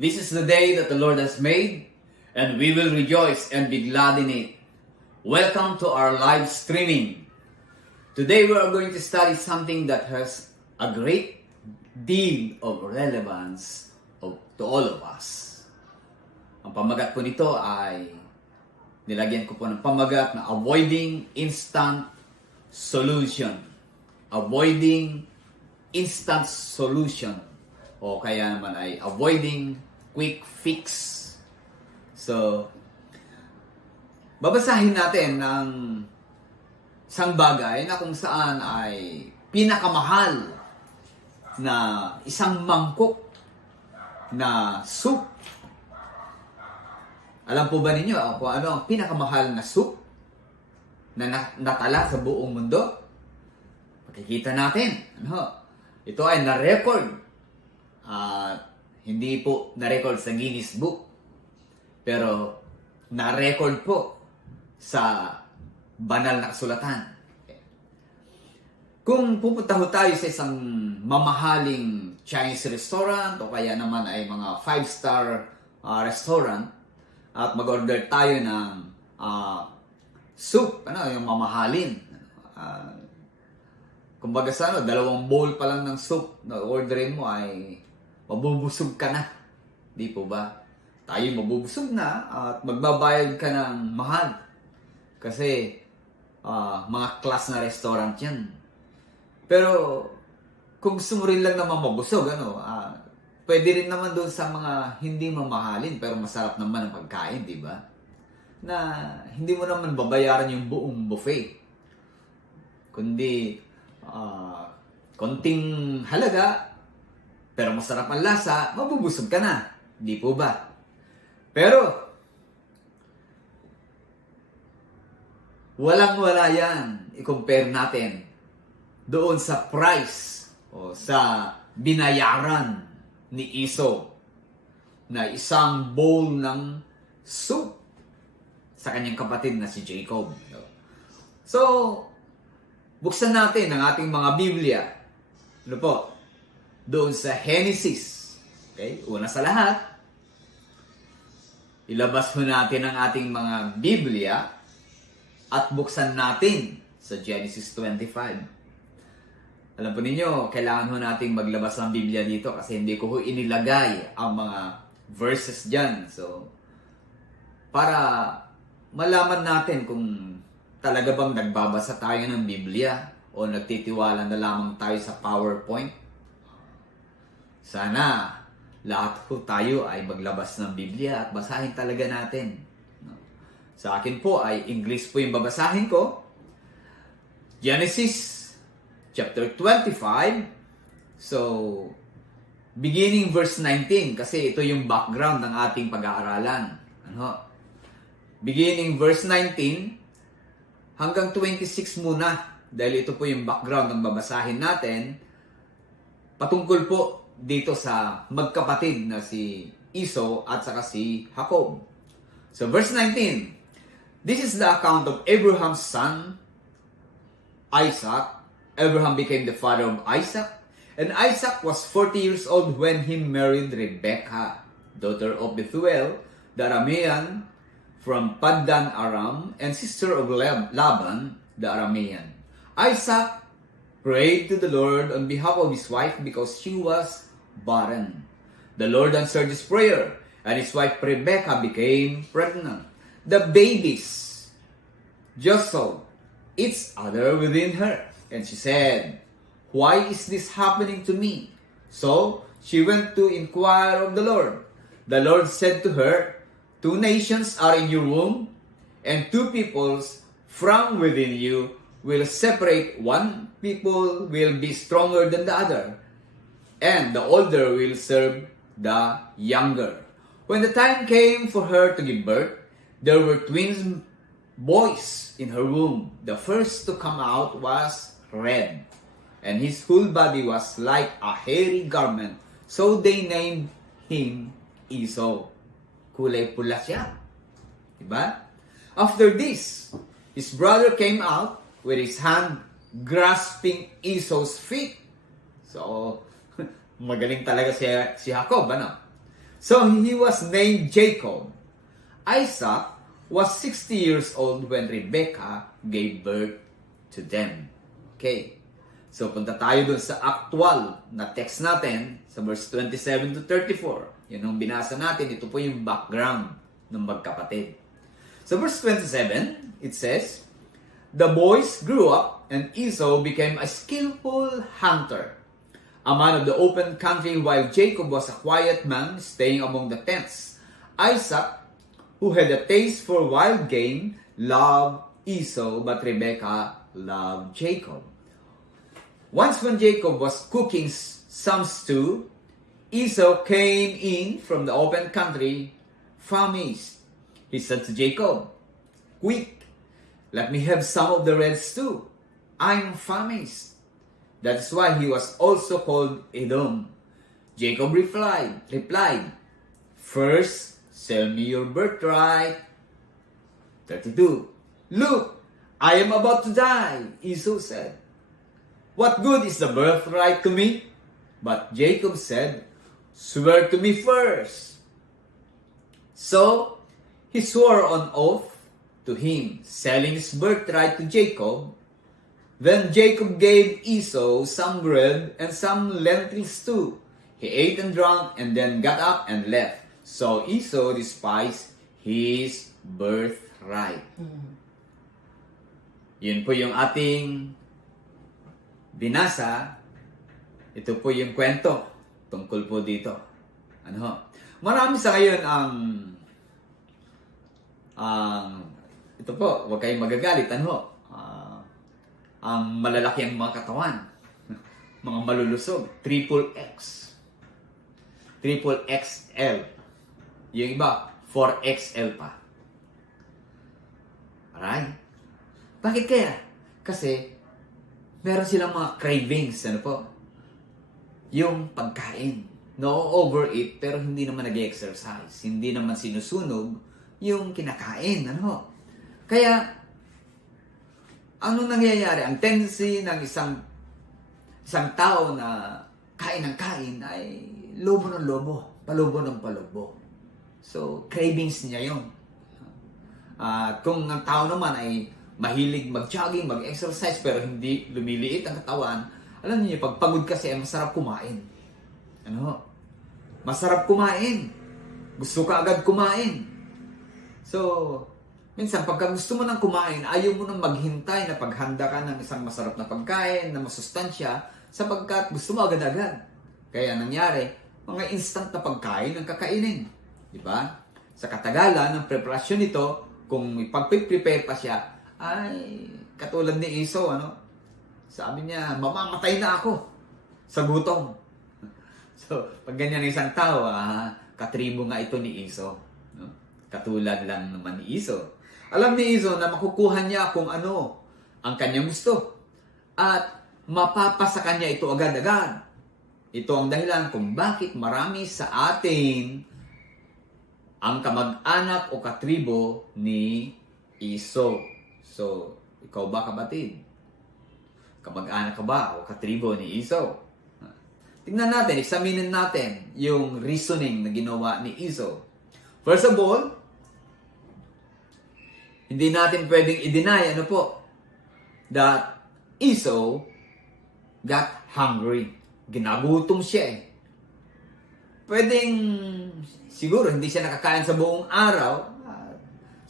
This is the day that the Lord has made, and we will rejoice and be glad in it. Welcome to our live streaming. Today we are going to study something that has a great deal of relevance to all of us. Ang pamagat po nito ay, nilagyan ko po ng pamagat na avoiding instant solution. Avoiding instant solution. O kaya naman ay avoiding quick fix. So, babasahin natin ng isang bagay na kung saan ay pinakamahal na isang mangkok na soup. Alam po ba ninyo kung ano ang pinakamahal na soup na natala sa buong mundo? Makikita natin. Ito ay na-record. Hindi po na-record sa Guinness Book. Pero na-record po sa banal na kasulatan. Kung pupunta ho tayo sa isang mamahaling Chinese restaurant o kaya naman ay mga 5-star restaurant at mag-order tayo ng soup, yung mamahalin. Kumbaga sa 2 bowl pa lang ng soup na orderin mo ay mabubusog ka na. Di po ba? Tayo mabubusog na at magbabayad ka ng mahal. Kasi mga class na restaurant yan. Pero kung gusto mo rin lang naman mabusog, pwede rin naman doon sa mga hindi mamahalin pero masarap naman ang pagkain, di ba? Na hindi mo naman babayaran yung buong buffet. Kundi konting halaga pero masarap ang lasa, mabubusog ka na. Di po ba? Pero walang-wala yan. I-compare natin doon sa price o sa binayaran ni Esau na isang bowl ng soup sa kanyang kapatid na si Jacob. So, buksan natin ang ating mga Biblia. Ano po? Doon sa Genesis. Okay? Una sa lahat, ilabas mo natin ang ating mga Biblia at buksan natin sa Genesis 25. Alam po ninyo, kailangan ho nating maglabas ng Biblia dito kasi hindi ko ho inilagay ang mga verses dyan. So, para malaman natin kung talaga bang nagbabasa tayo ng Biblia o nagtitiwala na lamang tayo sa PowerPoint. Sana lahat po tayo ay maglabas ng Biblia at basahin talaga natin. Sa akin po ay English po yung babasahin ko. Genesis chapter 25. So, beginning verse 19 kasi ito yung background ng ating pag-aaralan. Beginning verse 19 hanggang 26 muna dahil ito po yung background ng babasahin natin patungkol po dito sa magkapatid na si Esau at saka si Jacob. So verse 19, this is the account of Abraham's son, Isaac. Abraham became the father of Isaac, and Isaac was 40 years old when he married Rebekah, daughter of Bethuel, the Aramean, from Paddan Aram, and sister of Laban, the Aramean. Isaac prayed to the Lord on behalf of his wife because she was barren. The Lord answered his prayer, and his wife Rebekah became pregnant. The babies jostled each other within her, and she said, "Why is this happening to me?" So she went to inquire of the Lord. The Lord said to her, "2 nations are in your womb, and 2 peoples from within you will separate. One people will be stronger than the other, and the older will serve the younger." When the time came for her to give birth, there were twins boys in her womb. The first to come out was red, and his whole body was like a hairy garment. So they named him Esau. Kulay pula siya. Diba? After this, his brother came out with his hand grasping Esau's feet. So, magaling talaga si Jacob, ano? So he was named Jacob. Isaac was 60 years old when Rebekah gave birth to them. Okay. So punta tayo dun sa actual na text natin sa verse 27 to 34. Yun ang binasa natin. Ito po yung background ng magkapatid. So verse 27, it says, "The boys grew up and Esau became a skillful hunter, a man of the open country, while Jacob was a quiet man staying among the tents. Isaac, who had a taste for wild game, loved Esau, but Rebekah loved Jacob. Once when Jacob was cooking some stew, Esau came in from the open country, famished. He said to Jacob, 'Quick, let me have some of the red stew. I'm famished.' That is why he was also called Edom. Jacob replied, 'First, sell me your birthright.' 32. 'Look, I am about to die,' Esau said. 'What good is the birthright to me?' But Jacob said, 'Swear to me first.' So he swore on oath to him, selling his birthright to Jacob. Then Jacob gave Esau some bread and some lentil stew. He ate and drank and then got up and left. So Esau despised his birthright." Yun po yung ating binasa. Ito po yung kwento tungkol po dito. Marami sa ngayon ito po, huwag kayong magagalit, ang malalaki ang mga katawan, mga malulusog, triple XL. Yung iba, 4XL pa. Alright? Bakit kaya? Kasi, meron silang mga cravings, yung pagkain. No-overeat, pero hindi naman nag-exercise. Hindi naman sinusunog yung kinakain, Kaya, ano nangyayari? Ang tendency ng isang tao na kain ng kain ay lobo ng lobo, palobo ng palobo. So, cravings niya yun. At kung ang tao naman ay mahilig mag-jogging, mag-exercise, pero hindi lumiliit ang katawan, alam niyo, pag pagod kasi, masarap kumain. Masarap kumain. Gusto ka agad kumain. So, minsan, pagka gusto mo nang kumain, ayaw mo nang maghintay na paghanda ka ng isang masarap na pagkain, na masustansya, sapagkat gusto mo agad-agad. Kaya nangyari, mga instant na pagkain ang kakainin. Diba? Sa katagalan ng preparasyon nito, kung ipag-prepare pa siya, ay katulad ni Esau, sabi niya, mamamatay na ako sa gutom. So, pag ganyan ang isang tao, katribo nga ito ni Esau. Katulad lang naman ni Esau. Alam ni Esau na makukuha niya kung ano ang kanyang gusto. At mapapasa kanya ito agad-agad. Ito ang dahilan kung bakit marami sa atin ang kamag-anak o katribo ni Esau. So, ikaw ba, kapatid? Kamag-anak ka ba o katribo ni Esau? Tingnan natin, examinin natin yung reasoning na ginawa ni Esau. First of all, hindi natin pwedeng i-deny, that Esau got hungry. Ginagutom siya Pwedeng, siguro, hindi siya nakakain sa buong araw.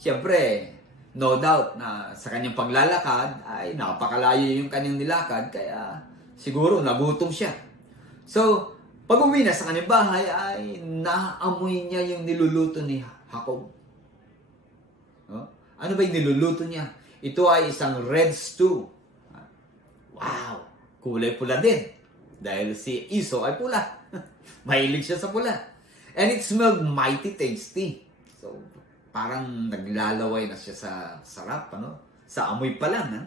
Siyempre, no doubt na sa kanyang paglalakad ay napakalayo yung kanyang nilakad, kaya siguro nagutom siya. So, pag-uwi na sa kanyang bahay ay naamoy niya yung niluluto ni Jacob. Ano ba yung niluluto niya? Ito ay isang red stew. Wow! Kulay pula din. Dahil si Esau ay pula. Mahilig siya sa pula. And it smelled mighty tasty. So, parang naglalaway na siya sa sarap, Sa amoy pa lang,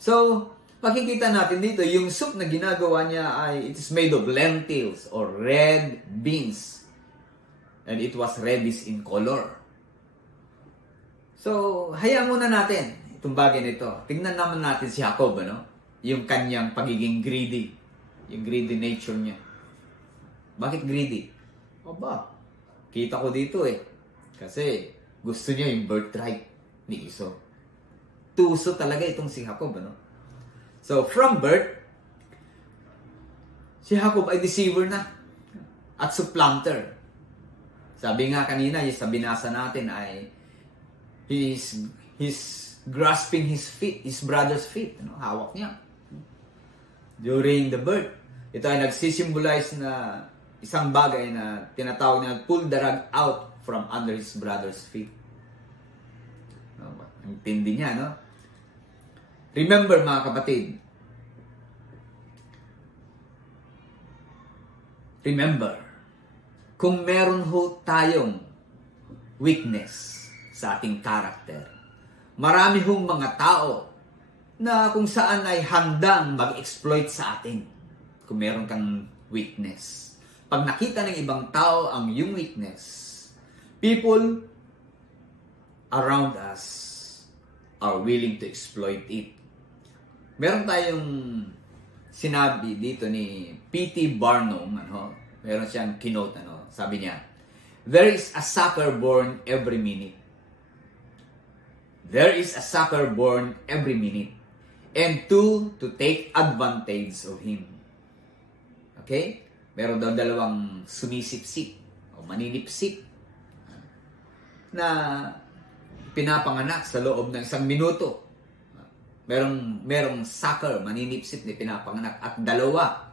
So, makikita natin dito, yung soup na ginagawa niya ay, it is made of lentils or red beans. And it was reddish in color. So, hayaan muna natin itong bagay nito. Tingnan naman natin si Jacob, yung kanyang pagiging greedy. Yung greedy nature niya. Bakit greedy? Aba, kita ko dito eh. Kasi gusto niya yung birthright ni Esau. Tuso talaga itong si Jacob, ano? So, from birth, si Jacob ay deceiver na at supplanter. Sabi nga kanina, yung sa binasa natin ay he's grasping his feet, his brother's feet. Ano? Hawak niya. During the birth. Ito ay nagsisimbolize na isang bagay na tinatawag na pull the rug out from under his brother's feet. Ang tindi niya, no? Remember, mga kapatid. Remember, kung meron ho tayong weakness sa ating character, marami hong mga tao na kung saan ay handang mag-exploit sa atin kung meron kang weakness. Pag nakita ng ibang tao ang iyong weakness, people around us are willing to exploit it. Meron tayong sinabi dito ni P.T. Barnum, meron siyang keynote, sabi niya, there is a sucker born every minute. There is a sucker born every minute. And two, to take advantage of him. Okay? Meron daw dalawang sumisipsip o maninipsip na pinapanganak sa loob ng 1 minuto. Merong sucker, maninipsip na pinapanganak at dalawa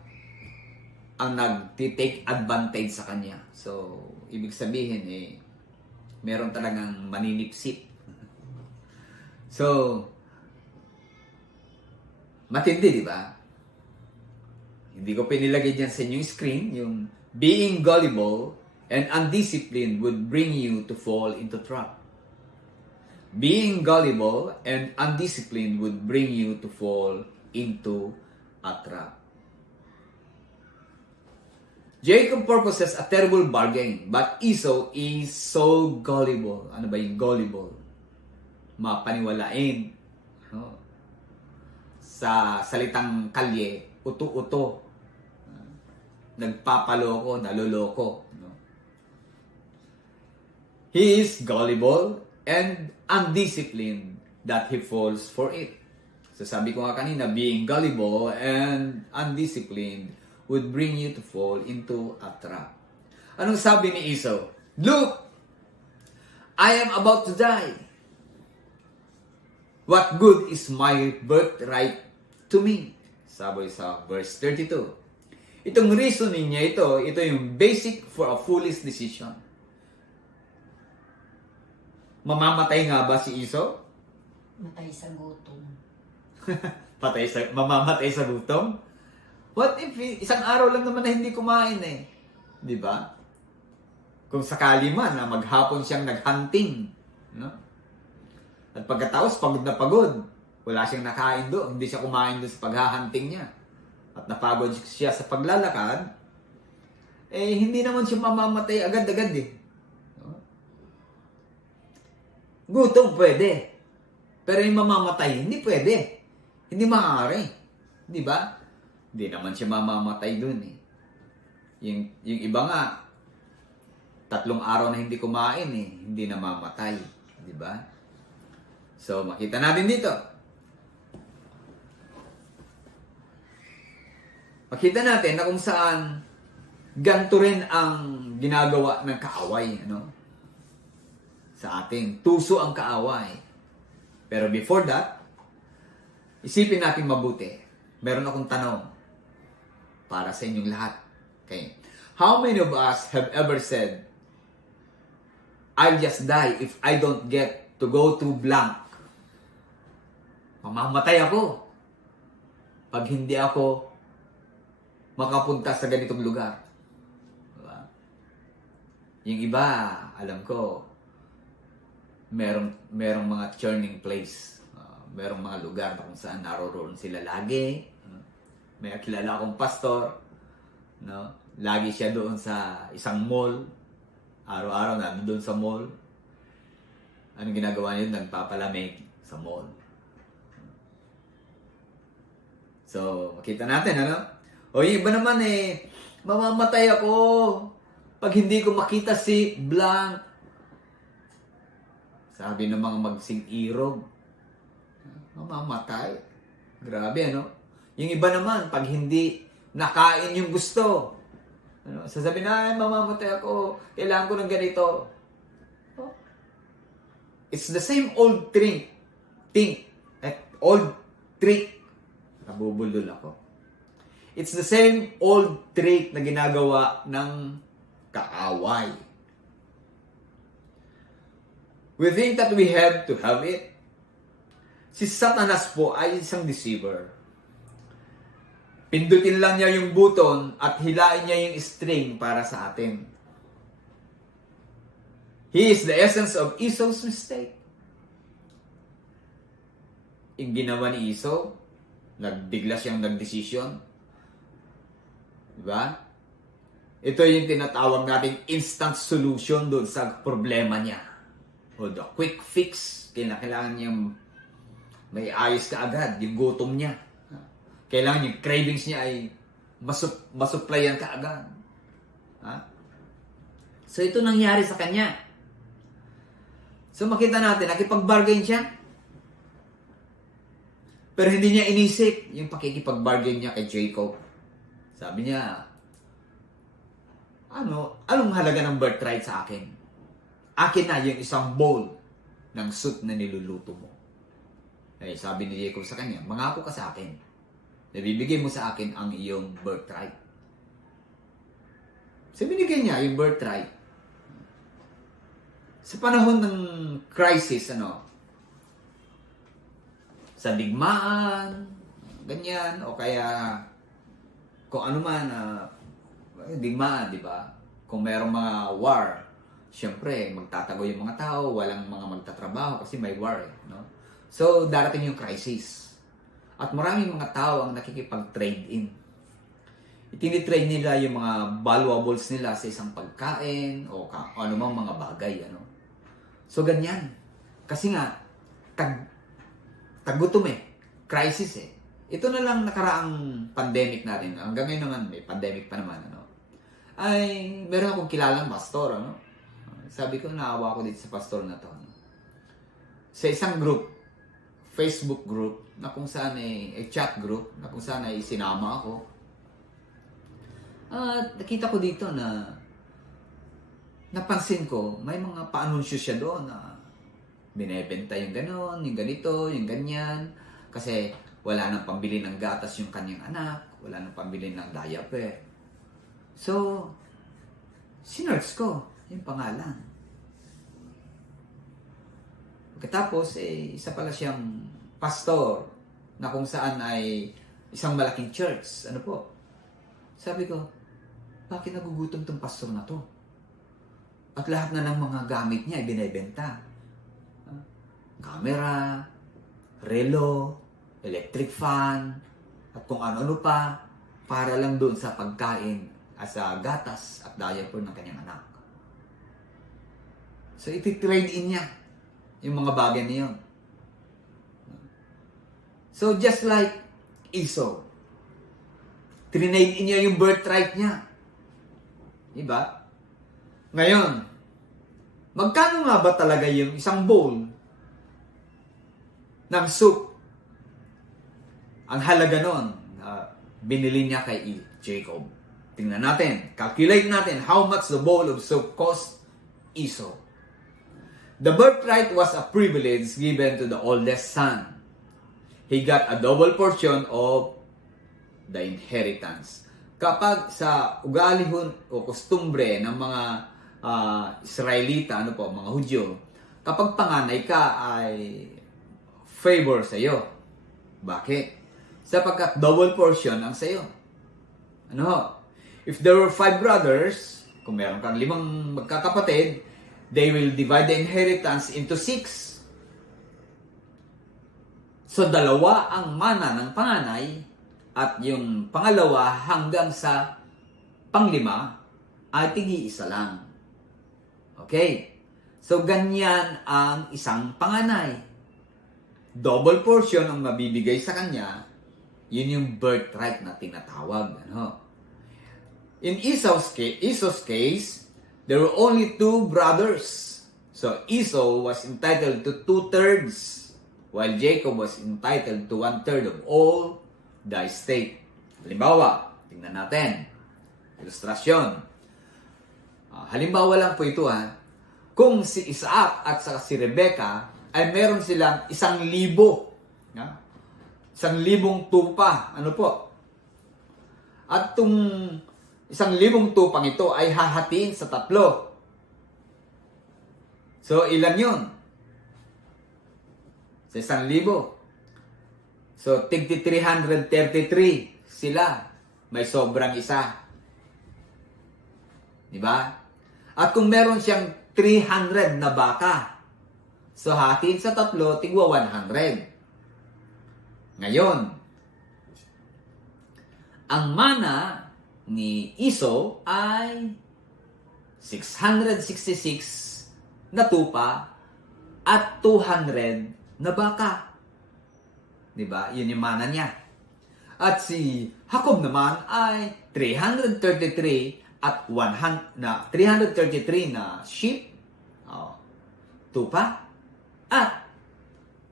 ang nag-take advantage sa kanya. So, ibig sabihin meron talagang maninipsip. So, matindi, di ba? Hindi ko pinilagay dyan sa inyong screen, yung being gullible and undisciplined would bring you to fall into trap. Being gullible and undisciplined would bring you to fall into a trap. Jacob purposes a terrible bargain, but Esau is so gullible. Ano ba yung gullible? Mapaniwalain. Sa salitang kalye, uto-uto. Nagpapaloko, naloloko. He is gullible and undisciplined that he falls for it. So sabi ko nga kanina, being gullible and undisciplined would bring you to fall into a trap. Anong sabi ni Esau? Look, I am about to die. What good is my birthright to me? Sabi sa verse 32. Itong reasoning niya ito yung basic for a foolish decision. Mamamatay nga ba si Esau? Matay sa gutom. Mamamatay sa gutom? What if isang araw lang naman na hindi kumain eh? Di ba? Kung sakali man na maghapon siyang naghunting, no? At pagkatapos pagod na pagod, wala siyang nakain doon, hindi siya kumain doon sa paghahunting niya. At napagod siya sa paglalakad, hindi naman siya mamamatay agad-agad eh. Gutom pwede. Pero yung mamamatay, hindi pwede. Hindi maaari. Di ba? Hindi naman siya mamamatay dun eh. Yung iba nga, 3 araw na hindi kumain eh. Hindi namamatay. Di ba? So, makita natin dito. Makita natin na kung saan ganito rin ang ginagawa ng kaaway, sa atin. Tuso ang kaaway. Pero before that, isipin natin mabuti. Meron akong tanong para sa inyong lahat. Okay. How many of us have ever said, I'll just die if I don't get to go to blank? Mamamatay ako pag hindi ako makapunta sa ganitong lugar. Diba? Yung iba, alam ko, merong mga churning place. Merong mga lugar na kung saan naroroon sila lagi. May kilala akong pastor. Lagi siya doon sa isang mall. Araw-araw na doon sa mall. Anong ginagawa niya? Nagpapalamig sa mall. So, makita natin, O yung iba naman mamamatay ako Pag hindi ko makita si blank, sabi ng mga magsing-irog, mamamatay. Grabe, ano? Yung iba naman, pag hindi nakain yung gusto, ano, sasabihin na, ay, mamamatay ako, kailangan ko ng ganito. Oh. It's the same old old trick. Nabubulol ako. It's the same old trick na ginagawa ng kaaway. We think that we have to have it. Si Satanas po ay isang deceiver. Pindutin lang niya yung button at hilain niya yung string para sa atin. He is the essence of Esau's mistake. Yung ginawa ni Esau, bigla siyang nagdesisyon. Diba? Ito yung tinatawag nating instant solution doon sa problema niya. O the quick fix. Kailangan niyang may ayos ka agad, yung gutom niya. Kailangan yung cravings niya ay masupplyan ka agad. Ha? So ito nangyari sa kanya. So makita natin, nakipag-bargain siya. Pero hindi niya inisip yung pakikipag-bargain niya kay Jacob. Sabi niya, anong halaga ng birthright sa akin? Akin na yung isang bowl ng soup na niluluto mo. Eh, sabi ni Jacob sa kanya, mangako ka sa akin. Nabibigay mo sa akin ang iyong birthright. So, binigay niya yung birthright. Sa panahon ng crisis, sa digmaan, ganyan, o kaya kung ano man, digmaan, di ba? Kung mayroong mga war, syempre, magtatago yung mga tao, walang mga magtatrabaho kasi may war, no? So, darating yung crisis. At maraming mga tao ang nakikipag-trade in. Itinitrade nila yung mga valuables nila sa isang pagkain o anumang mga bagay, So, ganyan. Kasi nga, tagutom crisis Ito na lang nakaraang pandemic natin. Hanggang ngayon naman, may pandemic pa naman, ay meron akong kilalang pastor, Sabi ko, naawa ko dito sa pastor na to, Sa isang group, Facebook group, na kung saan chat group, na kung saan ay sinama ako. At nakita ko dito na napansin ko, may mga paanunsyo siya doon na binebenta yung ganon, yung ganito, yung ganyan. Kasi wala nang pambili ng gatas yung kanyang anak, wala nang pambili ng diaper. So, sinerch ko yung pangalan. Pagkatapos, isa pala siyang pastor na kung saan ay isang malaking church. Ano po? Sabi ko, bakit nagugutom tong pastor na to? At lahat na ng mga gamit niya ay binibenta. Camera, relo, electric fan, at kung ano-ano pa, para lang doon sa pagkain at sa gatas at diaper ng kanyang anak. So, iti-trade in niya yung mga bagay na yun. So, just like Esau, trinade in niya yung birthright niya. Diba? Ngayon, magkano nga ba talaga yung isang bowl ng soup? Ang halaga nun, binili niya kay Jacob. Tingnan natin, calculate natin how much the bowl of soup cost Esau. The birthright was a privilege given to the oldest son. He got a double portion of the inheritance. Kapag sa ugali o kostumbre ng mga Israelita, mga Hudyo, kapag panganay ka ay favor sa iyo. Bakit? Sapagkat double portion ang sa iyo. If there were 5 brothers, kung meron kang 5 magkakapatid, they will divide the inheritance into 6. So, 2 ang mana ng panganay at yung pangalawa hanggang sa panglima ay tig-iisa lang. Okay? So, ganyan ang isang panganay. Double portion ang mabibigay sa kanya, yun yung birthright na tinatawag. In Esau's case, there were only two brothers. So Esau was entitled to 2/3, while Jacob was entitled to 1/3 of all the estate. Halimbawa, tingnan natin. Ilustrasyon. Halimbawa lang po ito Kung si Isaac at saka si Rebecca ay meron silang 1,000. 1,000 tupa. Ano po? At itong 1,000 tupang ito ay hahatiin sa 3. So, ilan yun? Sa 1,000. So, tigti 333 sila. May sobrang isa. Diba? At kung meron siyang 300 na baka, so hatiin sa 3, tigwa 100. Ngayon, ang mana ni Esau ay 666 na tupa at 200 na baka. Diba? Yun yung mana niya. At si Jacob naman ay 333 at 333 na sheep, tupa, at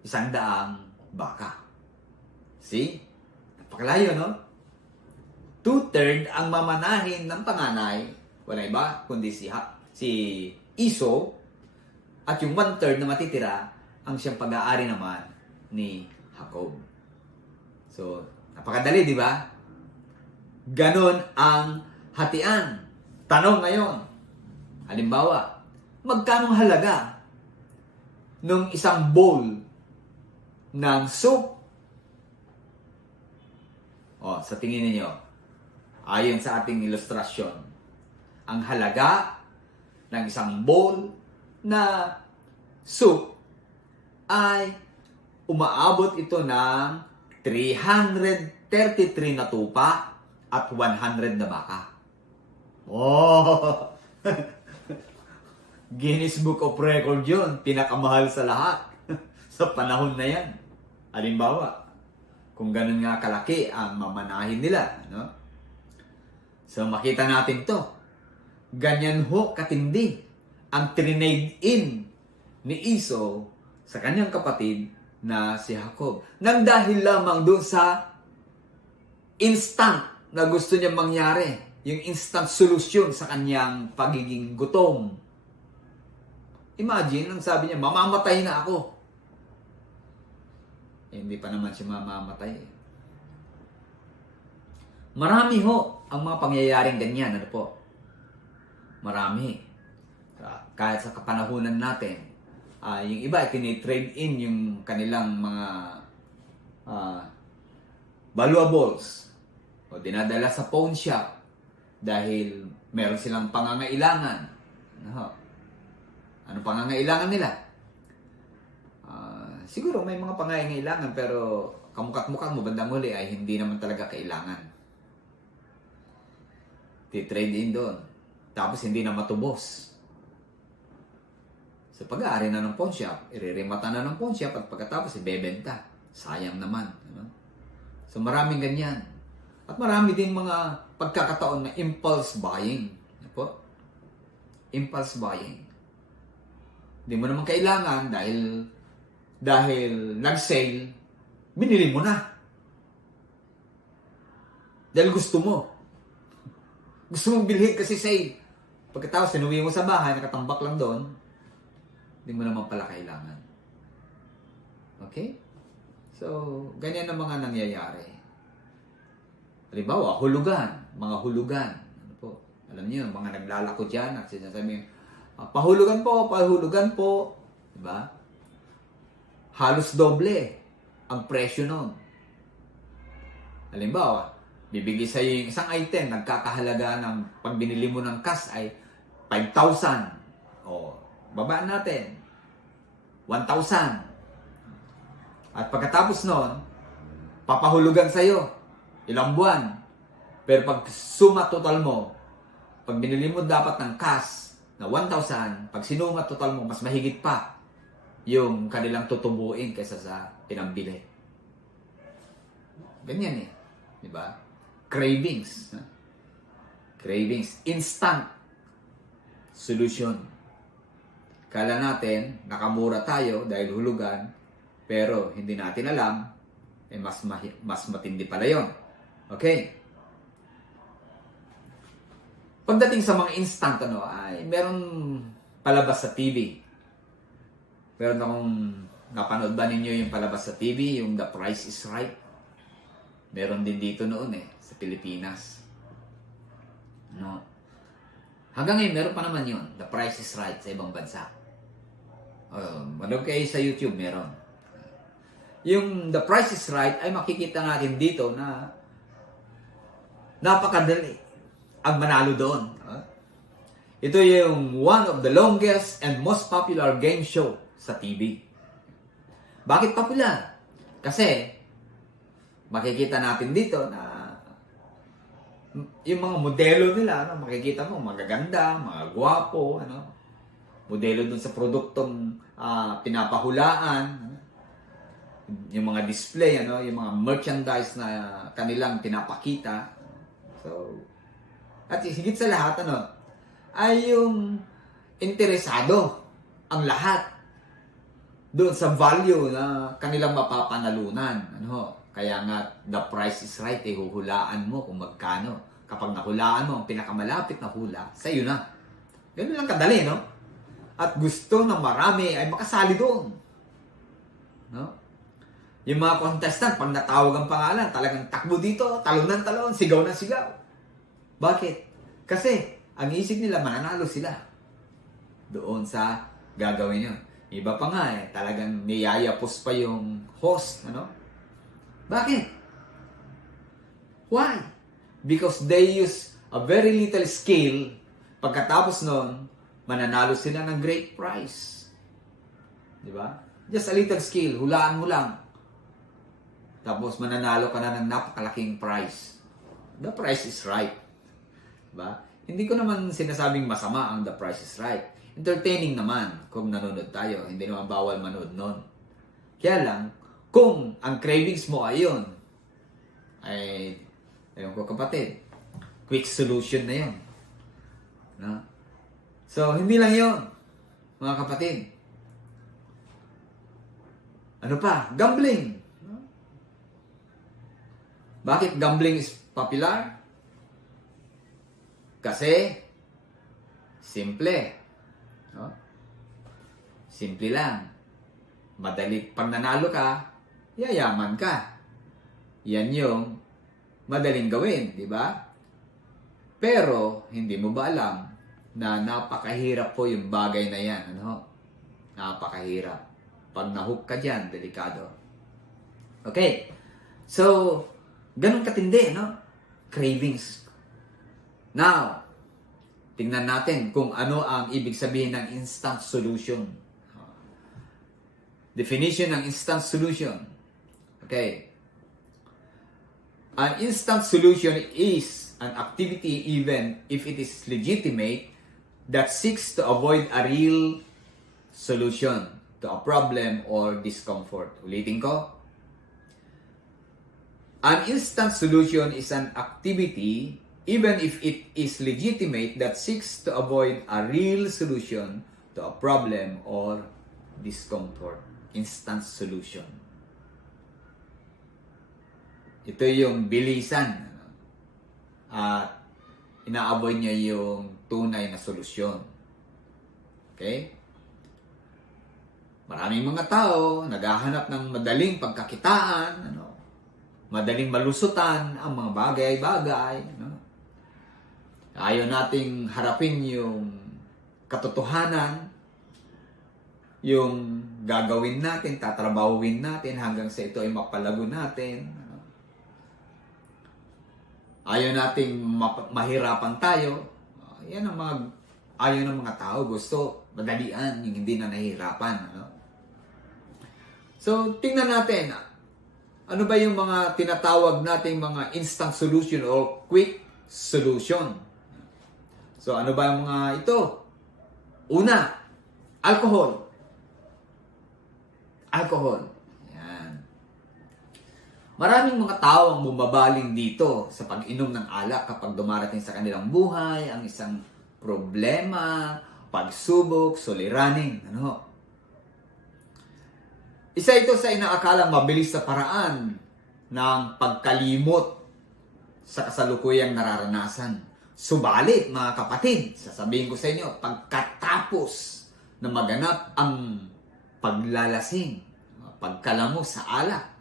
100 baka. See? Napakalayo, no? 2/3 ang mamanahin ng panganay, wala iba, kundi si Esau, at yung 1/3 na matitira, ang siyang pag-aari naman ni Jacob. So, napakadali, di ba? Ganon ang hatian. Tanong ngayon, halimbawa, magkano halaga nung isang bowl ng soup? Sa tingin ninyo, ayon sa ating ilustrasyon, ang halaga ng isang bowl na soup ay umaabot ito ng 333 na tupa at 100 na baka. Guinness Book of Record yun. Pinakamahal sa lahat. Sa panahon na yan. Halimbawa, kung ganun nga kalaki ang mamanahin nila. No? So makita natin to. Ganyan ho katindi ang trinade in ni Esau sa kanyang kapatid na si Jacob. Nang dahil lamang doon sa instant na gusto niya mangyari. Yung instant solution sa kanyang pagiging gutom. Imagine, ang sabi niya, mamamatay na ako. Hindi pa naman siya mamamatay. Marami ho ang mga pangyayaring ganyan. Ano po? Marami. Kahit sa kapanahunan natin, yung iba, tinitrade in yung kanilang mga valuables o dinadala sa pawn shop dahil meron silang pangangailangan. Ano pangangailangan nila? Siguro may mga pangangailangan pero kamukha-mukha mo bandang huli ay hindi naman talaga kailangan. Titrade in doon. Tapos hindi na matubos. So pag-aari na ng pawn shop, iriremata na ng pawn shop at pagkatapos ibebenta. Sayang naman. Ano? So maraming ganyan. At marami ding mga pagkakataon na impulse buying. Ano po? Impulse buying. Hindi mo naman kailangan dahil nag-sale, binili mo na. Dahil gusto mo. Gusto mong bilhin kasi sale. Pagkatapos, sinuwi mo sa bahay, nakatambak lang doon, hindi mo naman pala kailangan. Okay? So, ganyan ang mga nangyayari. Halimbawa, hulugan. Mga hulugan. Ano po? Alam niyo, mga naglalako dyan at sinasabi, pahulugan po. Diba? Halos doble ang presyo nun. Halimbawa, bibigay sa iyo yung isang item, nagkakahalaga ng pag binili mo ng cash ay 5,000. O, babaan natin. 1,000. At pagkatapos nun, papahulugan sa iyo. Ilang buwan. Pero pag suma total mo, pag binili mo dapat ng cash na 1,000, pag sinuma total mo, mas mahigit pa yung kanilang tutubuin kaysa sa pinambili. Ganyan Diba? Cravings. Cravings. Instant. solution. Kala natin, nakamura tayo dahil hulugan, pero hindi natin alam, mas matindi pala yon. Okay? Pagdating sa mga instant, ay meron palabas sa TV. Meron akong napanood ba ninyo yung palabas sa TV, yung The Price is Right? Meron din dito noon sa Pilipinas. No. Hanggang ngayon, meron pa naman yun. The Price is Right sa ibang bansa. Manood kayo sa YouTube, meron. Yung The Price is Right ay makikita natin dito na napakadali ang manalo doon. Ito yung one of the longest and most popular game show sa TV. Bakit popular? Kasi makikita natin dito na yung mga modelo nila, makikita mo, magaganda, mga gwapo, modelo dun sa produktong pinapahulaan, yung mga display, yung mga merchandise na kanilang pinapakita. So, at higit sa lahat, ay yung interesado ang lahat doon sa value na kanilang mapapanalunan. Kaya nga, the price is right, huhulaan mo kung magkano. Kapag nahulaan mo ang pinakamalapit na hula, sa'yo na. Ganun lang kadali, no? At gusto ng marami ay makasali doon. No? Yung mga contestant, pag natawag ang pangalan, talagang takbo dito, talon ng talon, sigaw ng sigaw. Bakit? Kasi, ang isip nila, mananalo sila doon sa gagawin yun. Iba pa nga talagang niyayapos pa yung host, Bakit? Why? Because they use a very little skill. Pagkatapos nun, mananalo sila ng great prize. Di ba? Just a little skill. Hulaan mo lang. Tapos mananalo ka na ng napakalaking prize. The price is right. Di ba? Hindi ko naman sinasabing masama ang The Price is Right. Entertaining naman kung nanonood tayo. Hindi naman bawal manood nun. Kaya lang, kung ang cravings mo ay yun, ay, ayun ko kapatid, quick solution na yun. No? So, hindi lang yun, mga kapatid. Ano pa? Gambling. No? Bakit gambling is popular? Kasi, simple. No? Simple lang. Madali. Pag nanalo ka, yayaman ka. Yan yung madaling gawin, di ba? Pero, hindi mo ba alam na napakahirap po yung bagay na yan? Napakahirap. Pag nahook ka dyan, delikado. Okay. So, ganun katindi, Cravings. Now, tingnan natin kung ano ang ibig sabihin ng instant solution. Definition ng instant solution. Okay. An instant solution is an activity even if it is legitimate that seeks to avoid a real solution to a problem or discomfort. Ulitin ko. An instant solution is an activity even if it is legitimate that seeks to avoid a real solution to a problem or discomfort. Instant solution. Ito yung bilisan. At ina-avoid niya yung tunay na solusyon. Okay? Maraming mga tao naghahanap ng madaling pagkakitaan, madaling malusutan ang mga bagay-bagay. Ayaw nating harapin yung katotohanan, yung gagawin natin, tatrabahuin natin hanggang sa ito ay mapalago natin. Ayaw nating mahirapan tayo. Yan ang mga ayaw ng mga tao. Gusto madalian yung hindi na nahihirapan. So, tingnan natin. Ano ba yung mga tinatawag nating mga instant solution or quick solution? So, ano ba yung mga ito? Una, alcohol. Alcohol. Yan. Maraming mga tao ang bumabaling dito sa pag-inom ng alak kapag dumarating sa kanilang buhay ang isang problema, pagsubok, suliranin. Ano? Isa ito sa inaakalang mabilis sa paraan ng pagkalimot sa kasalukuyang nararanasan. Subalit, mga kapatid, sasabihin ko sa inyo, pagkatapos na maganap ang paglalasing, pagkalamo sa alak,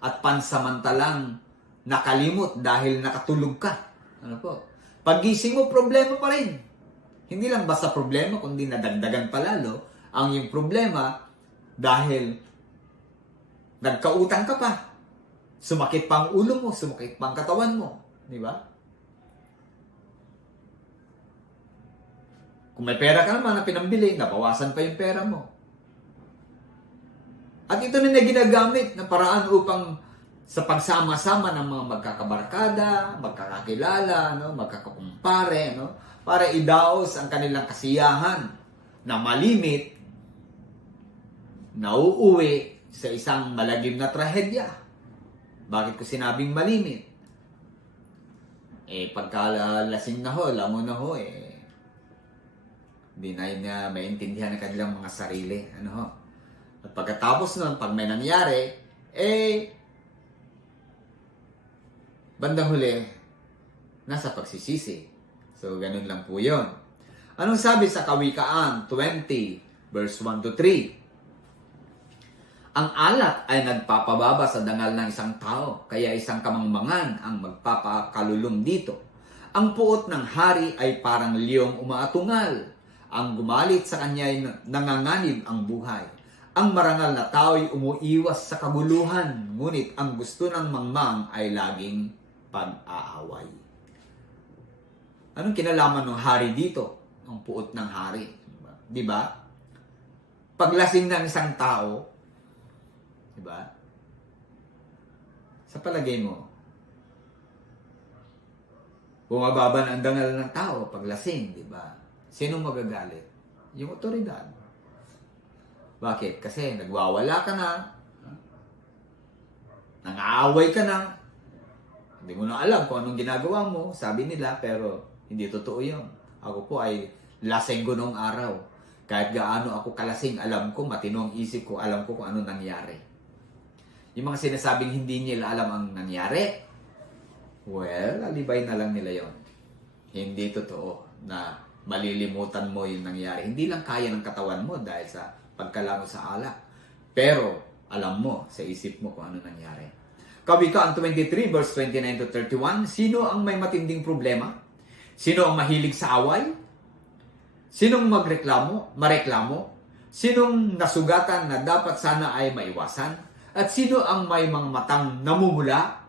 at pansamantalang nakalimot dahil nakatulog ka. Ano po? Paggising mo, problema pa rin. Hindi lang basta problema, kundi nadagdagan pa lalo ang yung problema dahil nagkautang ka pa. Sumakit pa ang ulo mo, sumakit pa ang katawan mo. Di ba? Kung may pera ka naman na pinambili, nabawasan pa yung pera mo. At ito na ginagamit na paraan upang sa pagsama-sama ng mga magkakabarkada, magkakakilala, no, magkakakumpare, no, para idaos ang kanilang kasiyahan na malimit, nauuwi sa isang malagim na trahedya. Bakit ko sinabing malimit? Pagkalasing na ho, alam mo na ho, hindi na yun maintindihan ng kanilang mga sarili. Ano ho? At pagkatapos nun, pag may nangyari, bandang huli, nasa pagsisisi. So, ganun lang po yun. Anong sabi sa Kawikaan 20, verse 1 to 3? Ang alak ay nagpapababa sa dangal ng isang tao, kaya isang kamangmangan ang magpapakalulong dito. Ang puot ng hari ay parang liyong umaatungal. Ang gumalit sa kanya ay nanganganib ang buhay. Ang marangal na tao ay umuiwas sa kaguluhan, ngunit ang gusto ng mangmang ay laging pag-aaway. Anong kinalaman ng hari dito? Ang puot ng hari. Di ba? Paglasing ng isang tao, di ba? Sa palagay mo, bumababa na ang dangal ng tao paglasing, di ba? Sinong magagalit? Yung otoridad. Bakit? Kasi nagwawala ka na, nang-aaway ka na, hindi mo na alam kung anong ginagawa mo, sabi nila, pero hindi totoo yun. Ako po ay lasenggo noong araw. Kahit gaano ako kalasing, alam ko, matino ang isip ko, alam ko kung ano nangyari. Yung mga sinasabing hindi nila alam ang nangyari, well, alibay na lang nila yon. Hindi totoo na malilimutan mo yung nangyari. Hindi lang kaya ng katawan mo dahil sa pagkalamo sa alak. Pero, alam mo sa isip mo kung ano nangyari. Kawikaan 23, verse 29 to 31, sino ang may matinding problema? Sino ang mahilig sa away? Sinong mareklamo? Sinong nasugatan na dapat sana ay maiwasan? At sino ang may mga matang namumula?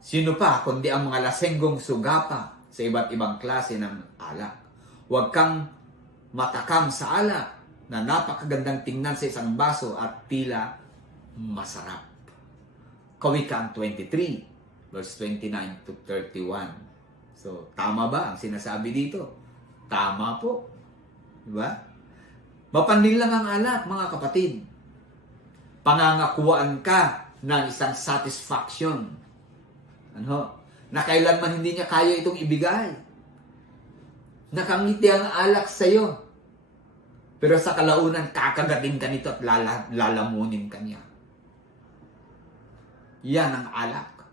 Sino pa kundi ang mga lasenggong sugapa sa iba't ibang klase ng alak? Huwag kang matakam sa alak na napakagandang tingnan sa isang baso at tila masarap. Kawikaan 23, verse 29 to 31. So, tama ba ang sinasabi dito? Tama po. Diba? Mapanlin lang ang alak, mga kapatid. Pangangakuan ka ng isang satisfaction. Ano? Na kailanman hindi niya kaya itong ibigay. Nakangiti ang alak sa'yo. Pero sa kalaunan, kakagating ka nito at lalamunin ka niya. Yan ang alak.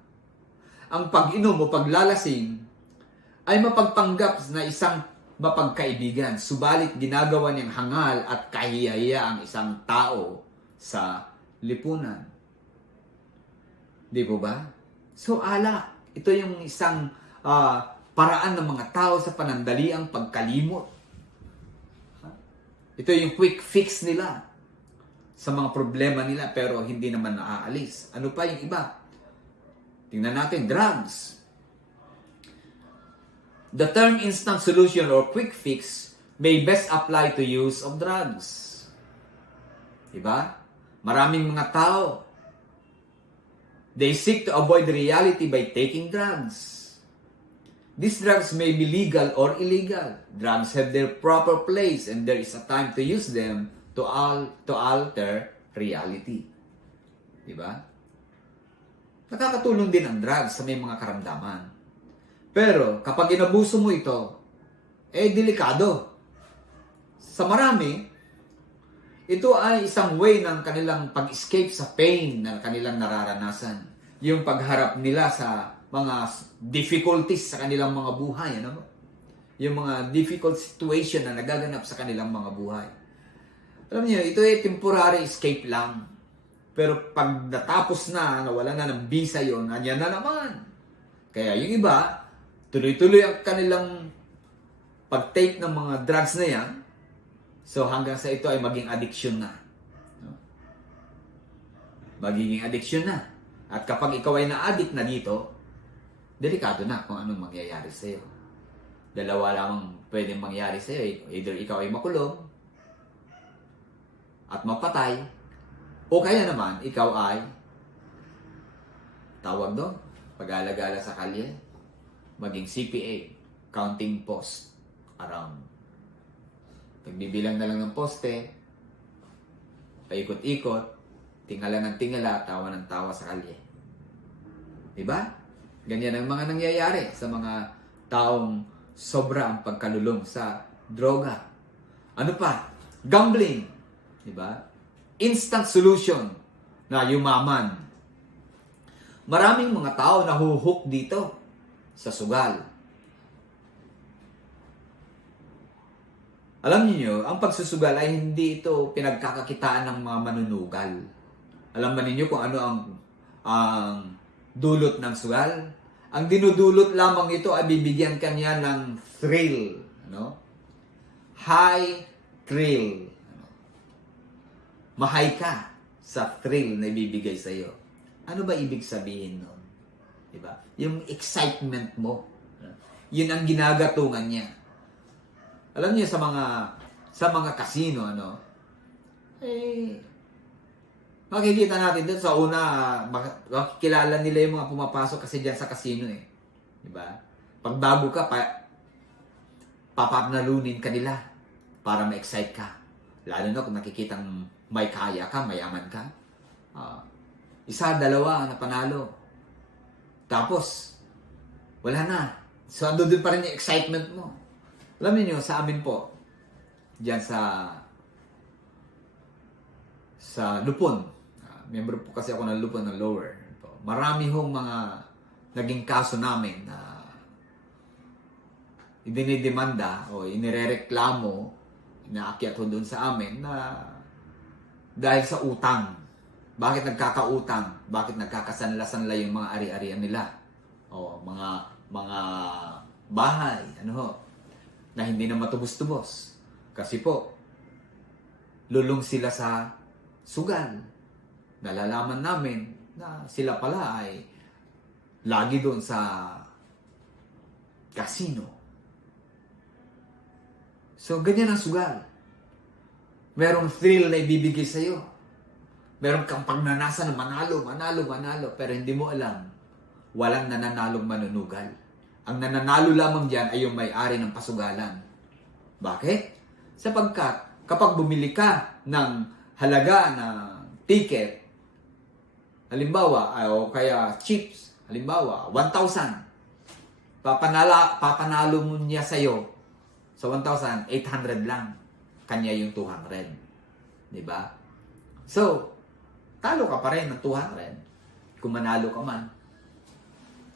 Ang pag-inom o paglalasing ay mapagpanggap na isang mapagkaibigan. Subalit ginagawa niyang hangal at kahihiya ang isang tao sa lipunan. Di po ba? So alak, ito yung isang paraan ng mga tao sa panandaliang pagkalimot. Ito yung quick fix nila sa mga problema nila pero hindi naman naaalis. Ano pa yung iba? Tingnan natin, drugs. The term instant solution or quick fix may best apply to use of drugs. Diba? Maraming mga tao, they seek to avoid reality by taking drugs. These drugs may be legal or illegal. Drugs have their proper place and there is a time to use them to alter reality. Diba? Nakakatulong din ang drugs sa may mga karamdaman. Pero kapag inabuso mo ito, delikado. Sa marami, ito ay isang way ng kanilang pag-escape sa pain na kanilang nararanasan. Yung pagharap nila sa mga difficulties sa kanilang mga buhay. Ano ba? Yung mga difficult situation na nagaganap sa kanilang mga buhay. Alam niyo, ito ay temporary escape lang. Pero pag natapos na, nawala na ng visa yun, andyan na naman. Kaya yung iba, tuloy-tuloy ang kanilang pag-take ng mga drugs na yan. So hanggang sa ito ay maging addiction na. Magiging addiction na. At kapag ikaw ay na-addict na dito, delikado na kung anong mangyayari sa iyo. Dalawa lamang pwedeng mangyari sa iyo. Either ikaw ay makulong at mapatay, o kaya naman ikaw ay tawag doon, pag-alagala sa kalye, maging CPA, counting post around. Nagbibilang na lang ng poste, paikot-ikot, tingala ng tingala, tawa ng tawa sa kalye. Diba? Ganyan ang mga nangyayari sa mga taong sobra ang pagkalulong sa droga. Ano pa? Gambling. Diba? Instant solution na yumaman. Maraming mga tao nahuhook dito sa sugal. Alam niyo, ang pagsusugal ay hindi ito pinagkakakitaan ng mga manunugal. Alam ba ninyo kung ano ang dulot ng sugal? Ang dinudulot lamang ito ay bibigyan kanya ng thrill. Ano? High thrill. Mahay ka sa thrill na ibibigay sa iyo. Ano ba ibig sabihin nun? Diba? Yung excitement mo. Yun ang ginagatungan niya. Alam niyo sa mga casino, ano? Makikita natin dito sa una, kilala nila yung mga pumapasok kasi diyan sa casino eh. 'Di ba? Pag bago ka, papanalunin ka nila para ma-excite ka. Lalo na kung nakikitang may kaya ka, mayaman ka. Isa, dalawa na panalo. Tapos, wala na. So, ando din pa rin yung excitement mo. Alam niyo, sa amin po, diyan sa Lupon, member po kasi ako ng Lupon ng Lower. Marami hong mga naging kaso namin na idinidemanda o inirereklamo, inaakyat ho doon sa amin na dahil sa utang. Bakit nagkakautang? Bakit nagkakasanla-sanla yung mga ari-arian nila? O mga bahay, ano ho, na hindi na matubos-tubos. Kasi po, lulong sila sa sugal. Nalalaman namin na sila pala ay lagi doon sa casino. So, ganyan ang sugal. Merong thrill na ibibigay sa'yo. Meron kang pagnanasa na manalo, pero hindi mo alam, walang nananalong manunugal. Ang nananalo lamang dyan ay yung may-ari ng pasugalan. Bakit? Sapagkat kapag bumili ka ng halaga na ticket, halimbawa, o kaya chips, halimbawa, 1,000, papanalo mo niya sa'yo sa 1,000, 800 lang. Kanya yung 200. Diba? So, talo ka pa rin ng 200 kung manalo ka man.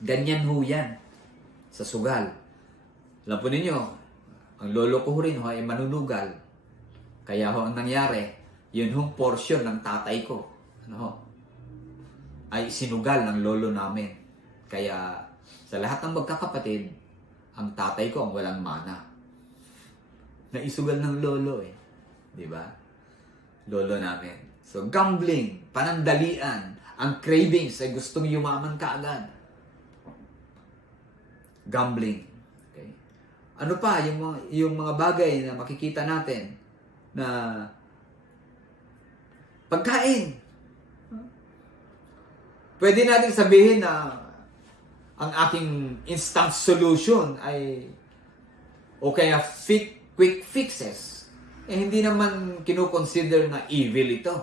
Ganyan ho yan sa sugal. Alam po ninyo, ang lolo ko rin ho ay manunugal. Kaya ho ang nangyari, yun hong portion ng tatay ko. Ano ho? Ay sinugal ng lolo namin. Kaya sa lahat ng magkakapatid, ang tatay ko ang walang mana. Naisugal ng lolo eh. Di ba? Lolo namin. So gambling, panandalian, ang cravings ay gustong yumaman kaagad. Gambling. Okay? Ano pa yung mga bagay na makikita natin na pagkain. Pwede natin sabihin na ang aking instant solution ay o kaya quick fixes. Hindi naman kinukonsider na evil ito.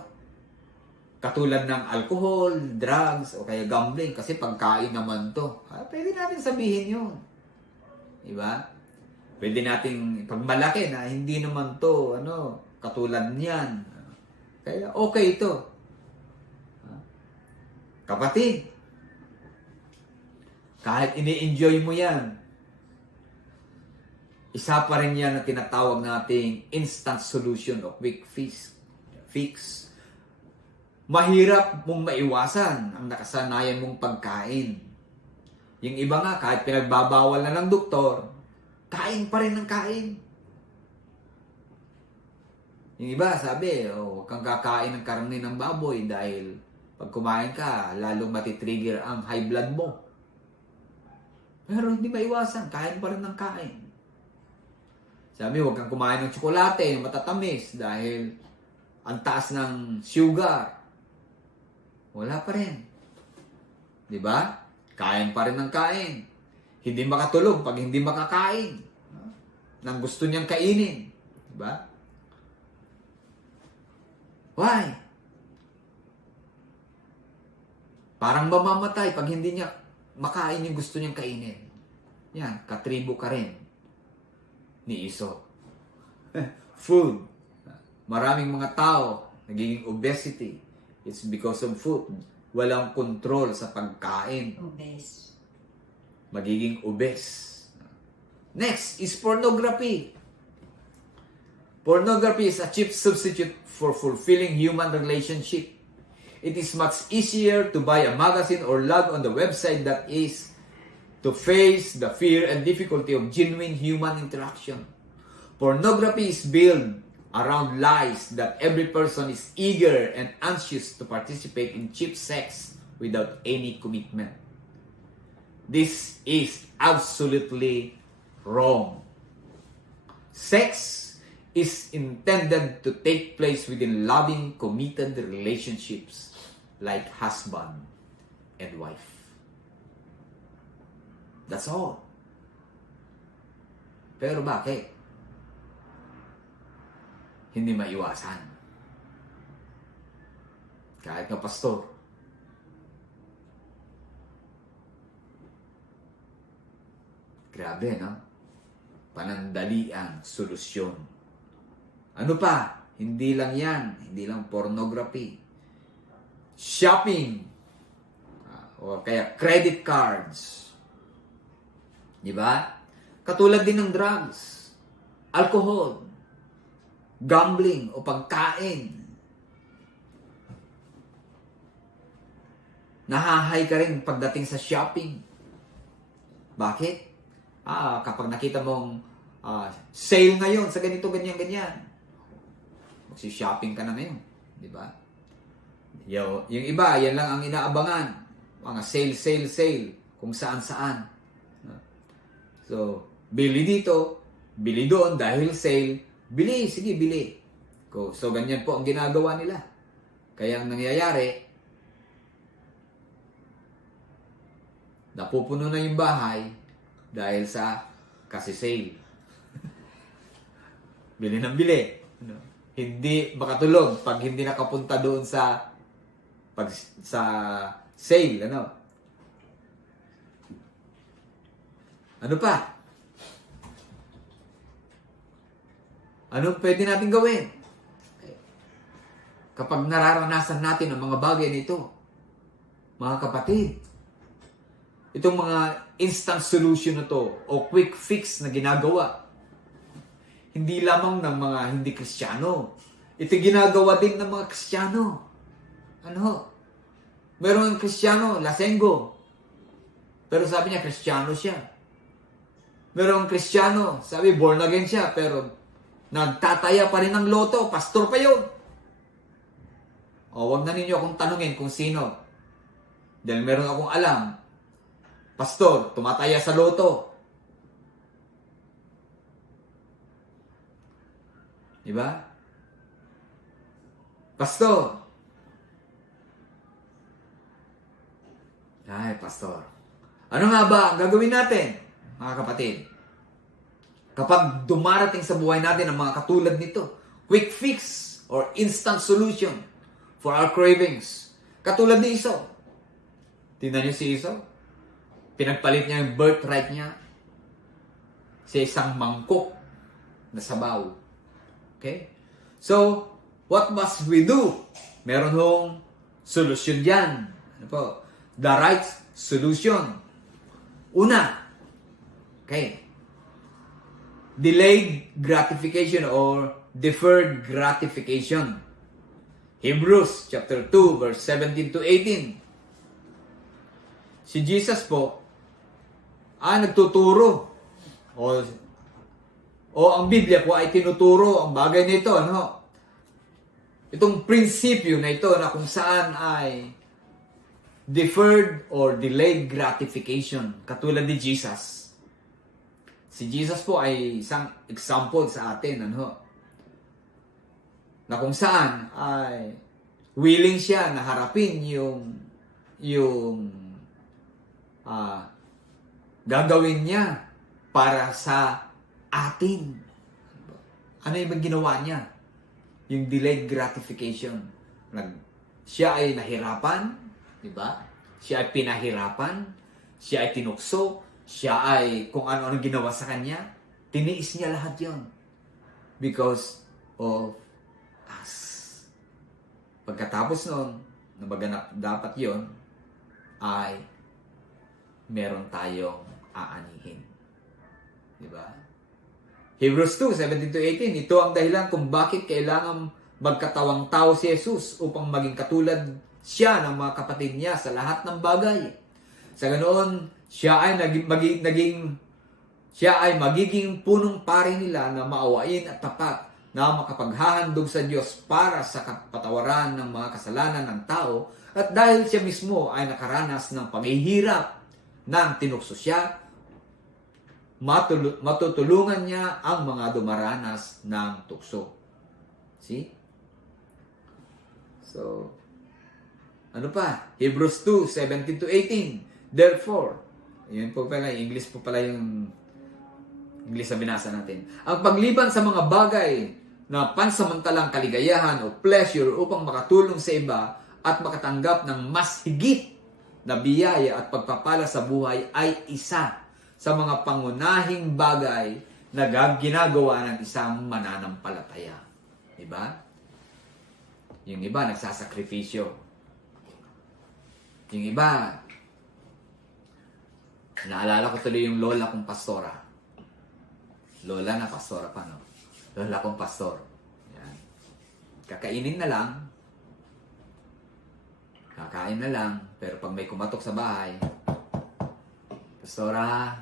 Katulad ng alcohol, drugs, o kaya gambling. Kasi pagkain naman to. Pwede natin sabihin yun. Diba? Pwede nating pagmalaki na hindi naman to katulad niyan. Kaya okay ito. Kapatid, kahit ini-enjoy mo yan, isa pa rin yan na tinatawag nating instant solution o quick fix. Mahirap mong maiwasan ang nakasanayan mong pagkain. Yung iba nga, kahit pinagbabawal na ng doktor, kain pa rin ng kain. Yung iba, sabi, huwag kang kakain ng karne ng baboy dahil pag kumain ka, lalong matitrigger ang high blood mo. Pero hindi maiwasan, kain pa rin ng kain. Sabi, huwag kang kumain ng tsokolate, yung matatamis, dahil ang taas ng sugar. Wala pa rin. Diba? Kain pa rin ng kain. Hindi makatulog pag hindi makakain. Nang gusto niyang kainin. Diba? Why? Parang mamamatay pag hindi niya makain yung gusto niyang kainin. Yan, katribo ka rin ni Iso. Food. Maraming mga tao nagiging obesity. It's because of food. Walang control sa pagkain. Obese. Magiging obese. Next is pornography. Pornography is a cheap substitute for fulfilling human relationship. It is much easier to buy a magazine or log on the website that is to face the fear and difficulty of genuine human interaction. Pornography is built around lies that every person is eager and anxious to participate in cheap sex without any commitment. This is absolutely wrong. Sex is intended to take place within loving, committed relationships like husband and wife. That's all. Pero bakit? Hindi maiwasan. Kahit nga pastor. Grabe, no? Panandalian, solusyon. Ano pa? Hindi lang yan. Hindi lang pornography. Shopping. O kaya credit cards. Diba? Katulad din ng drugs, alcohol, gambling o pagkain. Nahahay ka rin pagdating sa shopping. Bakit? Kapag nakita mong sale ngayon sa ganito, ganyan. Magsi-shopping ka na ngayon. Diba? Yung iba, yan lang ang inaabangan. Mga sale. Kung saan-saan. So, bili dito, bili doon dahil sale. Bili, sige, bili. So, ganyan po ang ginagawa nila. Kaya ang nangyayari, napupuno na yung bahay dahil sa kasi sale. Bili ng bili. Hindi makatulog pag hindi nakapunta doon sa sale. Ano pa? Ano pwede natin gawin? Kapag nararanasan natin ang mga bagay nito, mga kapatid, itong mga instant solution na to o quick fix na ginagawa, hindi lamang ng mga hindi Kristiyano. Ito ginagawa din ng mga Kristiyano. Meron ng Kristiyano, lasenggo. Pero sabi niya, Kristiyano siya. Merong Kristiyano, sabi born again siya, pero nagtataya pa rin ng loto, pastor pa yun. Wag na ninyo akong tanungin kung sino. Dahil meron akong alam, pastor, tumataya sa loto. Diba? Pastor. Ay, pastor. Ano nga ba ang gagawin natin? Mga kapatid, kapag dumarating sa buhay natin ang mga katulad nito, quick fix or instant solution for our cravings. Katulad ni Iso. Tingnan niyo si Iso. Pinagpalit niya yung birthright niya sa isang mangkok na sabaw. Okay? So, what must we do? Meron hong solusyon dyan. Ano po? The right solution. Una, okay, delayed gratification or deferred gratification. Hebrews chapter 2 verse 17 to 18. Si Jesus po nagtuturo o ang Biblia po ay tinuturo ang bagay nito, ano? Itong prinsipyo na ito na kung saan ay deferred or delayed gratification, katulad ni Jesus. Si Jesus po ay isang example sa atin, ano? Na kung saan ay willing siya na harapin yung gagawin niya para sa atin. Ano yung ginawa niya? Yung delayed gratification. Siya ay nahirapan, di ba? Siya ay pinahirapan, siya ay tinukso, siya ay kung ano-ano ginawa sa kanya, tiniis niya lahat yon because of us. Pagkatapos noon, na maganap dapat yon ay meron tayong aanihin. Di ba? Hebrews 2, 17 to 18, ito ang dahilan kung bakit kailangan magkatawang tao si Jesus upang maging katulad siya ng mga kapatid niya sa lahat ng bagay. Sa ganoon, siya ay magiging punong pari nila na maawain at tapat na makapaghahandog sa Diyos para sa kapatawaran ng mga kasalanan ng tao, at dahil siya mismo ay nakaranas ng paghihirap nang tinukso siya, matutulungan niya ang mga dumaranas ng tukso. See? So, ano pa? Hebrews 2, 17 to 18. Therefore, yun po pala, English po pala yung English na binasa natin. Ang pagliban sa mga bagay na pansamantalang kaligayahan o pleasure upang makatulong sa iba at makatanggap ng mas higit na biyaya at pagpapala sa buhay ay isa sa mga pangunahing bagay na ginagawa ng isang mananampalataya. Diba? Yung iba nagsasakripisyo. Yung iba, naalala ko tuloy yung lola kong pastora. Lola na pastora pa, no? Lola kong pastor. Yan. Kakainin na lang. Kakain na lang. Pero pag may kumatok sa bahay, pastora,